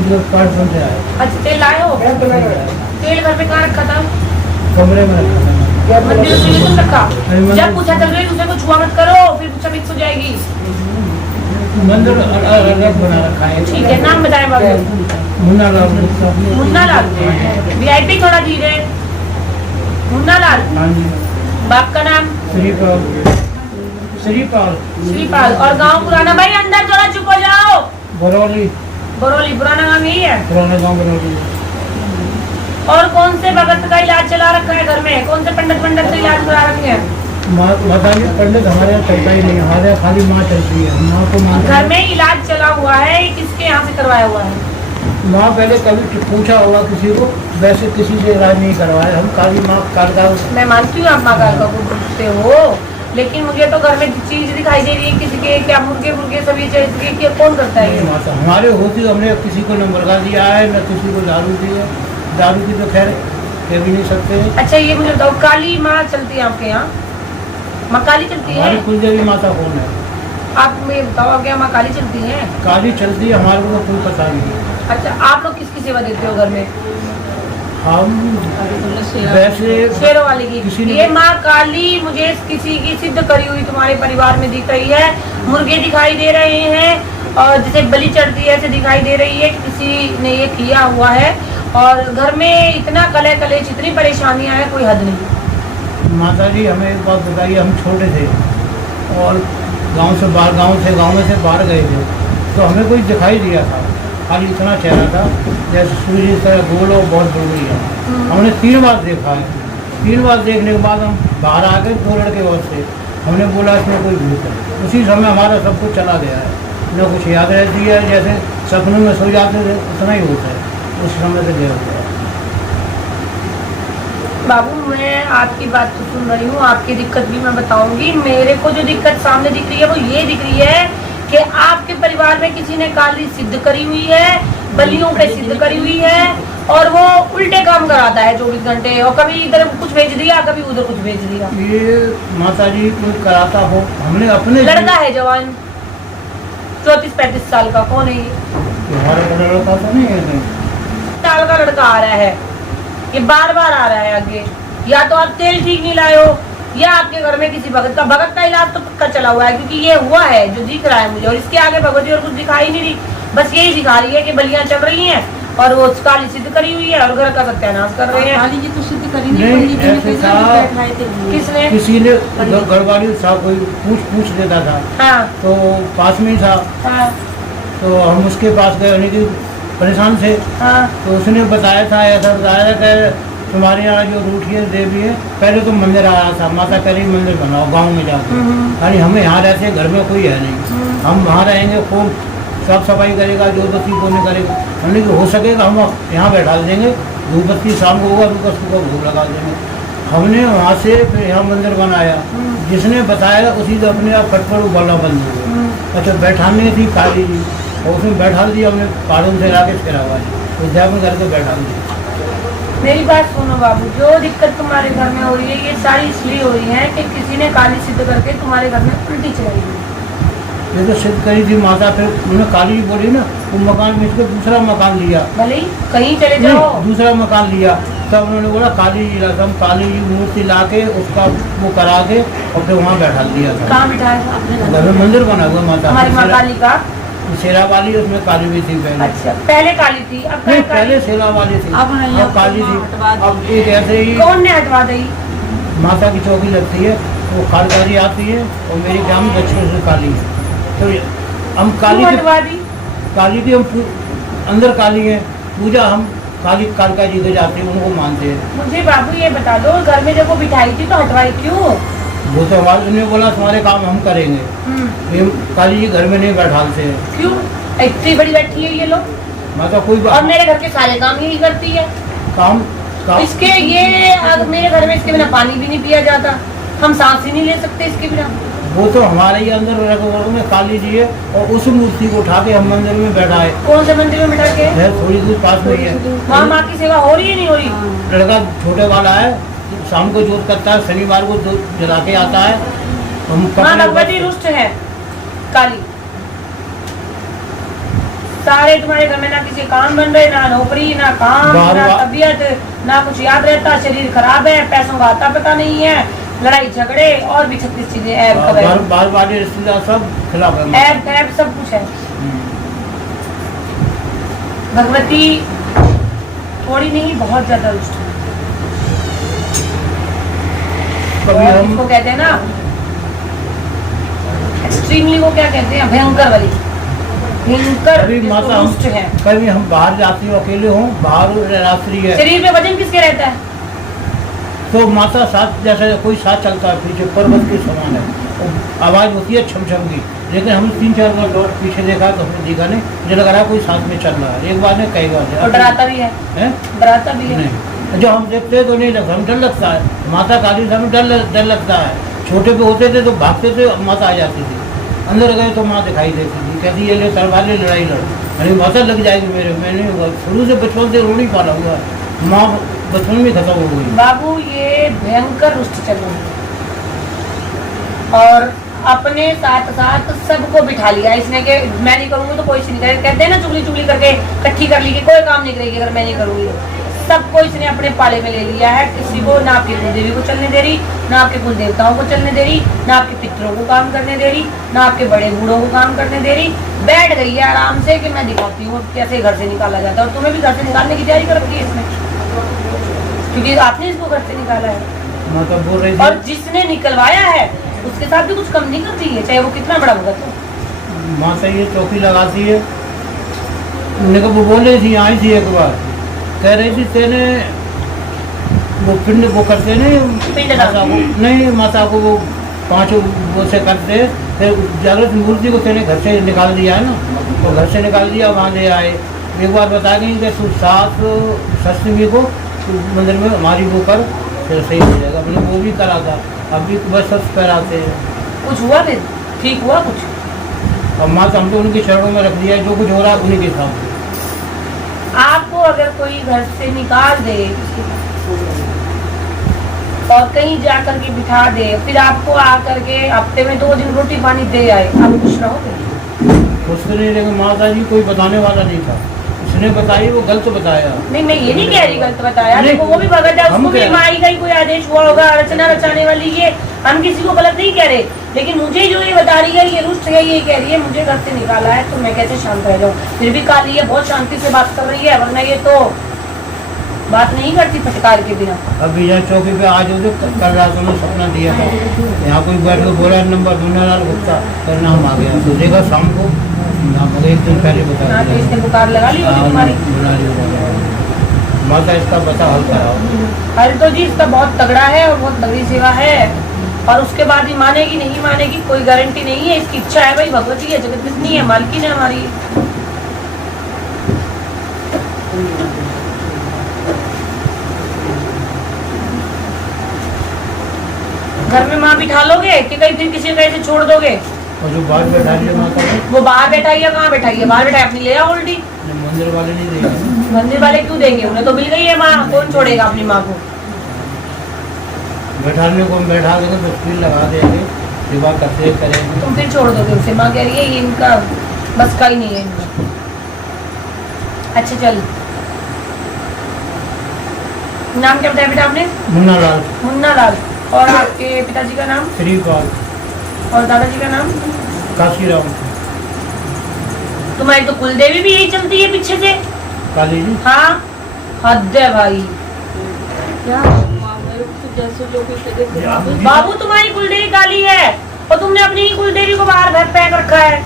नहीं जो पार्ट बन से आए। अच्छा तेल लाए हो? तेल घर पे कहाँ रखा था? कमरे में रखा था। मंदिर से नहीं रखा? नहीं, जब पूछा चल रही दूसरे को छुआ मत करो, फिर पूछा मिक्स हो जाएगी। मंदिर अलग बना रखा है। ठीक है, नाम बताए बाबू? मुन्ना लाल। मुन्ना लाल। VIP थोड़ा धीरे। मुन्ना लाल। हाँ जी। बाप का नाम? श्रीपाल। श्रीपाल। श्रीपाल। और गांव पुराना? भाई अंदर थोड़ा चुप हो जाओ। बरौली। बरौली पुराना गांव यही है? पुराना गाँव बरौली। और कौन से भगत का इलाज चला रखा है घर में? कौन से पंडित से इलाज करा रखे हैं? माता जी पंडित हमारे यहाँ चलता ही नहीं, हमारे यहाँ खाली माँ चलती है। माँ को मानते घर में इलाज चला हुआ है, किसके यहाँ से करवाया हुआ है? माँ पहले कभी पूछा होगा किसी को, वैसे किसी से इलाज नहीं करवाया। हम काली माँ कालका। मैं मानती हूँ आप माँ कालका को पूछते हो, लेकिन मुझे तो घर में चीज दिखाई दे रही है किसी के, क्या मुर्गे सभी चीज कौन करता है? माता हमारे होती हमने किसी को न मुर्गा दिया है न किसी को दारू दी है। दारू की तो खैर कह भी नहीं सकते। अच्छा ये मुझे बताओ, काली माँ चलती है आपके यहाँ? माँ काली चलती है? हमारी कुलदेवी माता कौन है? आप मुझे बताओ, आपके यहाँ माँ काली चलती है? काली चलती है, हमारे को कोई पता नहीं है। अच्छा आप लोग किसकी सेवा देते हो घर में? हम वैसे शेरों वाले की। किसी ये माँ काली मुझे किसी की सिद्ध करी हुई तुम्हारे परिवार में दिख रही है। मुर्गे दिखाई दे रहे हैं और जैसे बलि चढ़ती है ऐसे दिखाई दे रही है कि किसी ने ये किया हुआ है। और घर में इतना कले कलेश, इतनी परेशानियां हैं, कोई हद नहीं। माता जी हमें एक बात बताइए, हम छोटे थे और गांव में से बाहर गए थे, तो हमें कोई दिखाई दिया था, खाली इतना चेहरा था जैसे सूर्य से गोल और बहुत बड़ी है। हमने 3 बार देखा है। 3 बार देखने के बाद हम बाहर आ गए, 2 लड़के और से हमने बोला इसमें कोई भूत है। उसी समय हमारा सब कुछ चला गया है, न कुछ याद रहती है, जैसे सपनों में सो जाते थे उतना ही होता है, उस समय से गया होता है। बाबू मैं आपकी बात तो सुन रही हूँ, आपकी दिक्कत भी मैं बताऊंगी। मेरे को जो दिक्कत सामने दिख रही है वो ये दिख रही है कि आपके परिवार में किसी ने काली सिद्ध करी हुई है, बलियों पे सिद्ध करी हुई है, और वो उल्टे काम कराता है 24 घंटे, और कभी इधर कुछ भेज दिया कभी उधर कुछ भेज दिया। ये माता जी कोई कराता हो, हमने अपने लड़का है जवान 34-35 साल का, कौन है ये? हमारा लड़का तो नहीं है। साल का लड़का आ रहा है, ये बार बार आ रहा है आगे। या तो आप तेल ठीक नहीं लाए हो, या आपके घर में किसी भगत का इलाज तो पक्का चला हुआ है, क्योंकि ये हुआ है जो दिख रहा है मुझे। और इसके आगे भगवती और कुछ दिखाई नहीं रही, बस यही दिखा रही है कि बलियां चल रही हैं और वो काली सिद्ध करी हुई है और घर का सत्यानाश कर रहे हैं। काली जी तो सिद्ध करी नहीं, किसने? किसी ने घर वाली साहब कोई पूछ देता था। हाँ। तो पास में ही था। हाँ। तो हम उसके पास गए, यानी कि परेशान थे। हाँ। तो उसने बताया था, ऐसा बताया कि तुम्हारे यहाँ जो रूठिया देवी है, पहले तो मंदिर आया था, माता करी मंदिर बनाओ गांव में जाकर। अरे हमें यहाँ रहते हैं, घर में कोई है नहीं, हम वहाँ रहेंगे, कौन साफ सफाई करेगा, जो बत्ती कौन करेगा। हमने कि हो सकेगा हम यहाँ बैठा देंगे, धूप बत्ती शाम को होगा तो सुबह भूख लगा देंगे। हमने वहाँ से फिर यहाँ मंदिर बनाया, जिसने बताया उसी से अपने आप फटफट उबलना बंद हो गया। अच्छा बैठाने थी काली जी, और उसमें बैठा दिया हमने, पारों से ला के फिरावा जी उद्यापन करके बैठा दिया। मेरी बात सुनो बाबू, जो दिक्कत तुम्हारे घर में हो रही है ये सारी इसलिए हो रही है कि किसी ने काली सिद्ध करके तुम्हारे घर में उल्टी चलाई हुई। ये तो सिद्ध करी थी माता, फिर उन्होंने काली जी बोली ना, वो मकान में इसको दूसरा मकान लिया, भले ही कहीं चले जाओ, दूसरा मकान लिया। तब उन्होंने बोला काली जी ला, हम काली जी मूर्ति ला के उसका वो करा के और फिर वहाँ बैठा दिया था। कहाँ बिठाया था आपने? घर में मंदिर बना हुआ माता, हमारी माँ काली का शेरा वाली, उसमें काली भी थी पहले। अच्छा पहले काली थी, अब नहीं पहले शेरा वाली थी, अब काली थी। अब एक ऐसे ही कौन ने हटवा दी? माता की चौकी लगती है, वो खालकारी आती है और मेरे गाँव में दक्षिण से काली है। तो हम काली की हम अंदर काली है, पूजा हम काली कालका जी के जाते हैं, उनको मानते हैं। मुझे बाबू ये बता दो, घर में जब वो बिठाई थी तो हटवाई क्यों? वो तो आवाज ने बोला तुम्हारे काम हम करेंगे, ये काली जी घर में नहीं बैठाते हैं। क्यों? इतनी बड़ी बैठी है ये लोग, माता कोई और मेरे घर के सारे काम यही करती है। काम इसके ये मेरे घर में इसके बिना पानी भी नहीं पिया जाता, हम सांस ही नहीं ले सकते इसके बिना। वो तो हमारे ही अंदर में काली जी है, और उस मूर्ति को उठा के हम मंदिर में बैठाए। कौन से मंदिर में बैठा के? थोड़ी दूर पास में ही है। वहाँ माँ की सेवा हो रही है नहीं हो रही? लड़का छोटे वाला है, शाम को जोत करता है, शनिवार को जोत जला के आता है। हम माँ भगवती रुष्ट है काली, सारे तुम्हारे घर में ना किसी काम बन रहे, ना नौकरी, ना काम, ना तबीयत, ना कुछ याद रहता, शरीर खराब है, पैसों का आता पता नहीं है, लड़ाई झगड़े और भी 36 चीजें ऐब बार बार रिश्तेदार सब खिलाफ है, ऐब सब कुछ है। भगवती थोड़ी नहीं बहुत ज्यादा रुष्ट है। इसको कहते हैं ना एक्सट्रीमली, वो क्या कहते हैं, भयंकर वाली, भयंकर रुष्ट है। कभी हम बाहर जाते हो, अकेले हो, बाहर रात्रि है, शरीर पे वजन किसके रहता है? तो माता साथ जैसे कोई साथ चलता है पीछे, पर्वत के समान है, आवाज होती है छम छम की, लेकिन हमने 3-4 बार लौट पीछे देखा तो हमने देखा नहीं, मुझे लग रहा है कोई साथ में चल रहा है, एक बार नहीं कई बार। और डराता भी है, डराता भी है नहीं, जो हम देखते हैं तो नहीं लगता, हम डर लगता है, माता काली से हमें डर लगता है। छोटे पे होते थे तो भागते थे, माता आ जाती थी, अंदर गए तो माँ दिखाई देती थी, कहती ये ले तलवार ले, लड़ाई लड़, अरे माता लग जाएगी मेरे, मैंने शुरू से बचपन से रोड़ी पाला हुआ है, माँ बचपन में खत्म हो गई। बाबू ये भयंकर रुष्ट चल रही है और अपने साथ साथ सबको बिठा लिया इसने कि मैं नहीं करूंगी तो कोई नहीं करेगा। कहते हैं ना चुगली चुगली करके इकट्ठी कर ली कि कोई काम नहीं करेगी अगर मैं नहीं करूंगी। सबको इसने अपने पाले में ले लिया है, किसी को ना आपकी कुल देवी को चलने दे रही, ना आपके कुल देवताओं को चलने दे रही, ना आपके पितरों को काम करने दे रही, ना आपके बड़े बूढ़ों को काम करने दे रही। बैठ गई है आराम से कि मैं दिखाती हूँ कैसे घर से निकाला जाता है, और तुम्हें भी घर से निकालने की तैयारी कर रखी है इसने, क्योंकि आपने इसको घर से निकाला है। मैं तो बोल रही थी, और जिसने निकलवाया है उसके साथ भी कुछ कम नहीं करती है, चाहे वो कितना बड़ा भगत हो। माँ से ये चौकी लगाती है, वो बोल रही थी, आई थी एक बार, कह रही थी तेने वो पिंड वो करते नहीं माता को वो 5 वो से करते, फिर जागृत मूर्ति को तेने घर से निकाल दिया है ना, तो घर से निकाल दिया, वहाँ ले आए। एक बार बता गई कि तू 7 सप्तमी को मंदिर में हमारी वो कर, फिर सही हो जाएगा। मैंने वो भी करा था, अब भी बस सब पैराते हैं। कुछ हुआ फिर ठीक हुआ कुछ? अब माँ हमको उनके चरणों में रख दिया है, जो कुछ हो रहा है उन्हीं के साथ। आपको अगर कोई घर से निकाल दे और कहीं जा करके बिठा दे, फिर आपको आकर के हफ्ते में 2 दिन रोटी पानी दे आए, आप खुश रहोगे? खुश तो नहीं, लेकिन माता जी कोई बताने वाला नहीं था, उसने बताई वो गलत बताया। नहीं मैं ये नहीं कह रही गलत बताया, देखो वो भी भगत है, उसको भी माई का ही कोई आदेश हुआ होगा, रचना रचाने वाली, ये हम किसी को गलत नहीं कह रहे, लेकिन मुझे जो ये बता रही है ये रुष्ट है, ये कह रही है मुझे घर से निकाला है तो मैं कैसे शांत रह जाऊँ। फिर भी काली है, बहुत शांति से बात कर रही है, वरना ये तो बात नहीं करती फटकार के बिना। अभी यहाँ चौकी पे आज कल रात में सपना दिया था, यहाँ कोई बैठ के बोला नंबर दूनालाल गुप्ता, फिर नाम आ गया, तो देखा शाम को नाम एक दिन पहले बता तो इसने बुखार लगा ली होगी तुम्हारी? माता इसका बता हल कराओ। अरे तो जी इसका बहुत तगड़ा है और बहुत तगड़ी सेवा है, और उसके बाद ही मानेगी नहीं मानेगी कोई गारंटी नहीं है, इसकी इच्छा है, भाई भगवती है, जगत कितनी है, मालकिन है हमारी। घर में माँ बिठा लोगे कि कहीं फिर किसी कहीं से छोड़ दोगे? और जो बाहर बैठाई है माता वो बाहर बैठाई है, कहाँ बैठाई है? बाहर बैठाई अपनी ले आओ उल्टी। मंदिर वाले नहीं देंगे। मंदिर वाले क्यों देंगे? उन्हें तो मिल गई है माँ, कौन छोड़ेगा अपनी माँ को? बैठाने को हम बैठा देंगे तो फिर लगा देंगे, सेवा करते करेंगे। तुम फिर छोड़ दोगे उसे? माँ कह रही है ये इनका बस का ही नहीं है इनका। अच्छा चल, नाम क्या बताया बेटा आपने? मुन्ना लाल। मुन्ना लाल। और आपके पिताजी का नाम? श्रीपाल। और दादाजी का नाम? काशीराम। तुम्हारी तो कुल देवी भी यही चलती है पीछे से। काली जी? हाँ हद है भाई। क्या बाबू तुम्हारी कुलदेवी काली है और तुमने अपनी ही कुलदेवी को बाहर घर फेंक रखा है,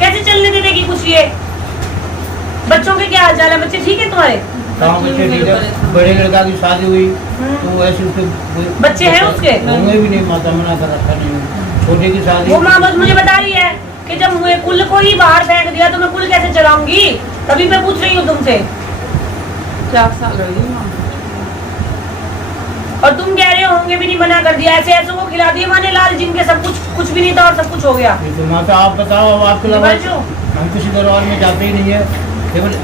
कैसे चलने दे देगी कुछ? ये बच्चों के क्या हाल चाल है? बच्चे ठीक है तुम्हारे? बच्चे ठीक है, बड़े लड़का की शादी हुई तो ऐसे उसके बच्चे हैं उसके? होंगे भी नहीं, माता मना कर रखा नहीं। छोटे की शादी वो माँ बस मुझे बता रही है कि जब मुझे कुल को ही बाहर फेंक दिया तो मैं कुल कैसे चलाऊंगी, तभी मैं पूछ रही हूँ तुमसे। 4 साल रही माँ। और तुम कह रहे हो होंगे भी नहीं, मना कर दिया। ऐसे ऐसे को खिला दिए माने लाल जिनके सब कुछ भी नहीं था और सब कुछ हो गया। तो माता आप बताओ, अब आपके अलावा हम किसी दरबार में जाते ही नहीं है, केवल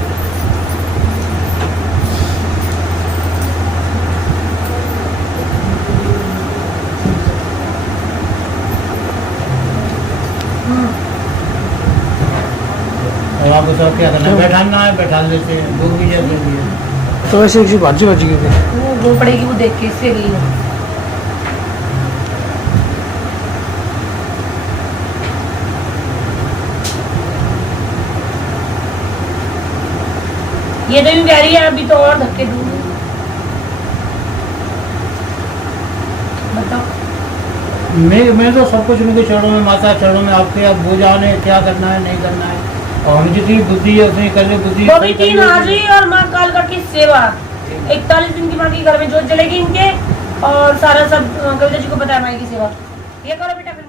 अब आप बस और क्या करना है, बैठाना है बैठा देते हैं, जो भी जैसे भी है। तो वैसे किसी बाजी बच गई थी। वो पड़ेगी, वो देख के इससे गई है। ये तो यूं कह रही है अभी तो और धक्के दूंगी। बताओ। मैं तो सब कुछ उनके चरणों में, माता चरणों में, आपके अब वो जाने क्या करना है नहीं करना है, और हम जितनी बुद्धि है उतनी कर ले, बुद्धि वो भी 3 हाजिरी और माँ कालका की सेवा। 41 दिन की माँ की घर में जोत जलेगी इनके, और सारा सब कविता जी को बताया माई की सेवा। ये करो बेटा फिर।